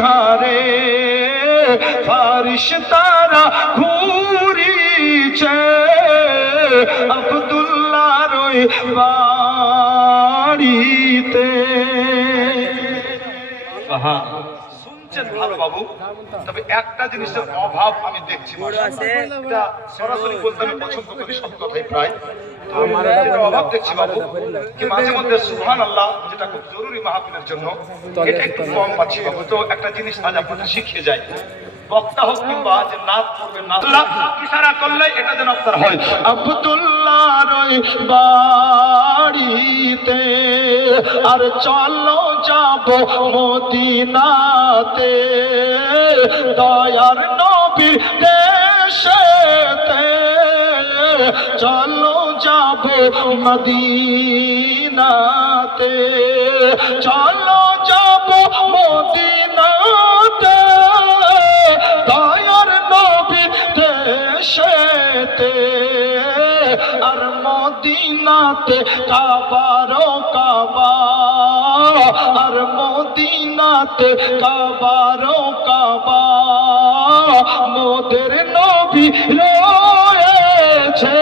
ধারে ফারিশতারা ঘুরিছে আব্দুল্লাহর ওই বাড়িতে। শুনছেন ভালো বাবু, তবে একটা জিনিসের অভাব আমি দেখছি, এটা সরাসরি বলতে আমি পছন্দ করি, সব কথাই প্রায় অভাব দেখছি বাবু, কি মাঝে মধ্যে সুবহানাল্লাহ, যেটা খুব জরুরি মাহফিলের জন্য, এটা একটু কম পাচ্ছি বাবু। তো একটা জিনিস আজ আপনাকে শিখিয়ে যায়, বক্তা হোক কিংবা যে নাচ করবেন, না ইশারা করলে এটা যেন আপনার হয়। আব্দুল্লাহর ওই বাড়িতে আর চলো যাব মদিনাতে, দয়ার নবীর দেশেতে, চলো যাব মদিনাতে, চলো যাব মদিনাতে, দয়ার নবীর দেশেতে, আর মদিনাতে কাবারো কাবা, আর মদিনাতে কাবারো কাবা, মোদের নবী রয়েছে।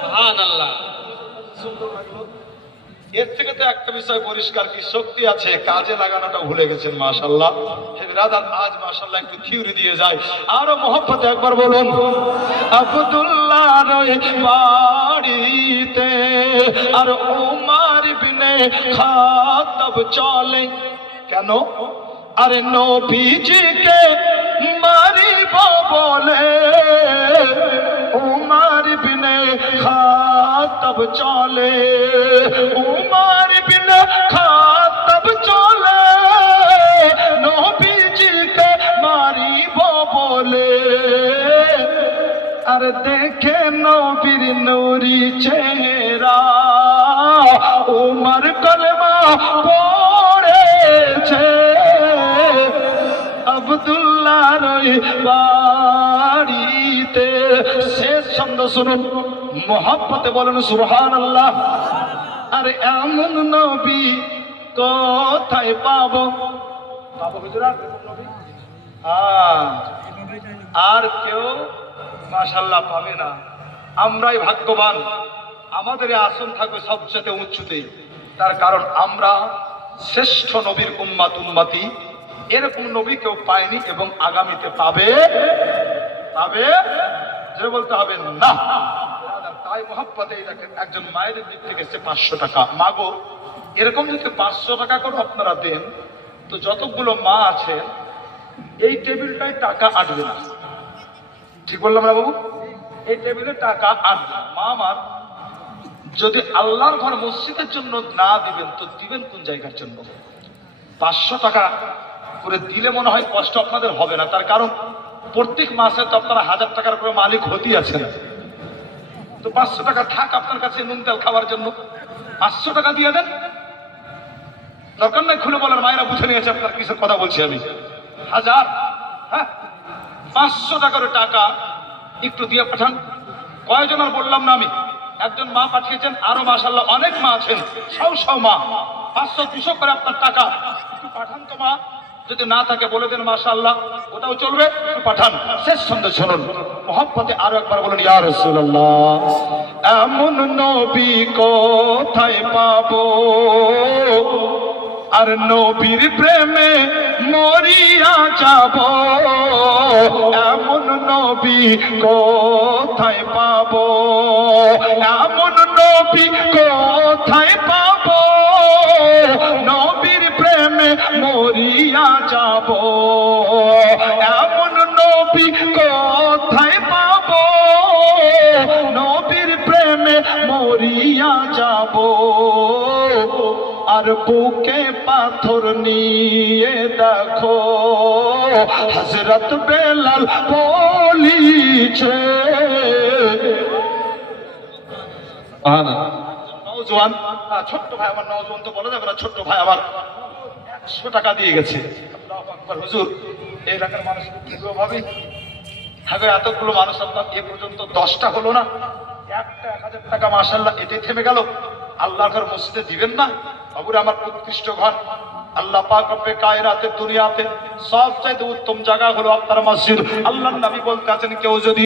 সুবহানাল্লাহ। এর থেকে তো একটা বিষয় পরিষ্কার, কি শক্তি আছে, কাজে লাগানোটা ভুলে গেছেন। মাশাআল্লাহ, হে বিরাদার, আজ মাশাআল্লাহ একটু থিওরি দিয়ে যায়, আরো মহব্বতে একবার বলুন। আব্দুল্লাহর ওই বাড়িতে আর উমর ইবনে খাত্তাব চলে, কেন? আরে নবীজিকে মারিব বলে উমর ইবনে খাত্তাব চলে, উমর ইবনে খাত্তাব চলে, নবীজিকে মারিব বলে, আর দেখে নবীর নূরি চেহারা, উমর কলমা পড়েছে। আব্দুল্লাহর ওই বাড়িতে শেষ ছন্দ শুনুন, মহব্বতে বলেন সুবহানাল্লাহ। আর এমন নবী কোথায় পাবো? পাবো হুজুর নবী? আর কেউ মাশাআল্লাহ পাবে না, আমরাই ভাগ্যবান। আমাদের আসন থাকবে সবচেয়ে উঁচুতে, তার কারণ আমরা শ্রেষ্ঠ নবীর উম্মতি। এরকম নবী কেউ পায়নি এবং আগামীতে পাবে যে বলতে হবে না। তাই মহব্বতে দেখেন, একজন মায়ের দিক থেকে এসে 500 টাকা, মাগো এরকম যদি 500 টাকা করে আপনারা দেন, তো যতগুলো মা আছে এই টেবিলটায় টাকা আটবে না। ঠিক বললাম না বাবু? এই টেবিলে টাকা আটবে না। মা আমার যদি আল্লাহর ঘর মসজিদের জন্য না দিবেন, তো দিবেন কোন জায়গার জন্য? 500 টাকা করে দিলে মনে হয় কষ্ট আপনাদের হবে না, তার কারণ প্রত্যেক মাসে তো আপনারা 1000 টাকার করে মালিক হতে আছেন। তো 500 টাকা থাক আপনার কাছে নুন তেল খাওয়ার জন্য, 500 টাকা দিয়ে দেন। দরকার নাই খুলে বলার, মায়েরা বুঝে নিয়েছে আপনার কিসের কথা বলছি আমি। 1000, হ্যাঁ 500 টাকার টাকা একটু দিয়ে পাঠান। কয়জন আর বললাম না আমি, একজন মা পাঠিয়েছেন, আরো মাশাআল্লাহ অনেক মা আছেন, সব মা 500-200 করে আপনার টাকা একটু পাঠান তো মা। যদি না থাকে বলে দেন মাশাআল্লাহ, ওটাও চলবে, একটু পাঠান। শেষ ছন্দ শুনুন, মহব্বতে আরো একবার বলুন, ইয়া রাসূলুল্লাহ। এমন নবী কোথায় পাবো, আর নবীর প্রেমে মরিয়া যাব, এমন নবী কোথায় পাবো, এমন নবী কোথায় পাবো, নবীর প্রেমে মরিয়া যাব, এমন নবী কোথায় পাবো, নবীর প্রেমে মরিয়া যাব। আর বুকে পাথর নিয়ে দেখো হযরত বেলাল বলিছে। নওজোয়ান ছোট্ট ভাই আমার, নওজোয়ান তো বলা যাবে না, ছোট্ট ভাই আমার 100 টাকা দিয়ে গেছে। আল্লাহু আকবার। হুজুর, এই এলাকার মানুষ ভাবি থাকে, এতগুলো মানুষ আপনার এ পর্যন্ত 10টা হলো না, একটা 1000 টাকা মাশাআল্লাহ এটাই থেমে গেল। আল্লাহর ঘর মসজিদে দিবেন না? বাবুরে আমার উৎকৃষ্ট ঘর, আল্লাহ পাক রব্বে কায়নাতের দুনিয়াতে সবচাইতে উত্তম জায়গা হলো আপনার মসজিদ। আল্লাহর নবী বলতে আছেন, কেউ যদি